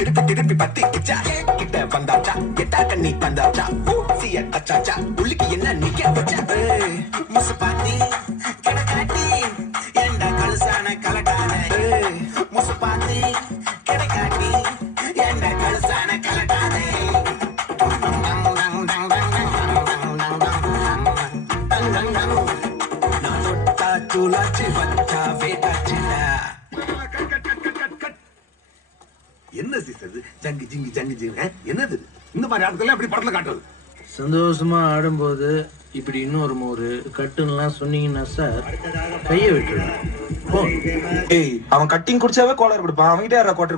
திருப்பி திருப்பி பத்தி கிச்சா கிட்ட வந்தாச்சா கெட்டா கண்ணி தந்தாச்சா ஊசிய தச்சாச்சா உள்ளுக்கு என்ன நிக்க வச்சா முசு பாத்தி கிடக்காட்டி எந்த கழுசான கலட்டான முசு பாத்தி கிடக்காட்டி எந்த கழுசான கலட்டானே நான் தொட்டா தூளாச்சு வச்சா வேட்டாச்சுல. என்ன சிஸ்டர் ஜங்கி ஜிங்கி ஜங்கி ஜிங்க என்னது இந்த மாதிரி ஆட்கள் அப்படி படத்துல காட்டுறது? சந்தோஷமா ஆடும்போது இப்படி இன்னொரு மோரு கட்டுன்னுலாம் சொன்னீங்கன்னா சார் கையை விட்டுருவேன். அவன் கட்டிங் குடிச்சாவே கோளாறு கொடுப்பான். அவன்கிட்ட யாரா குவார்டர்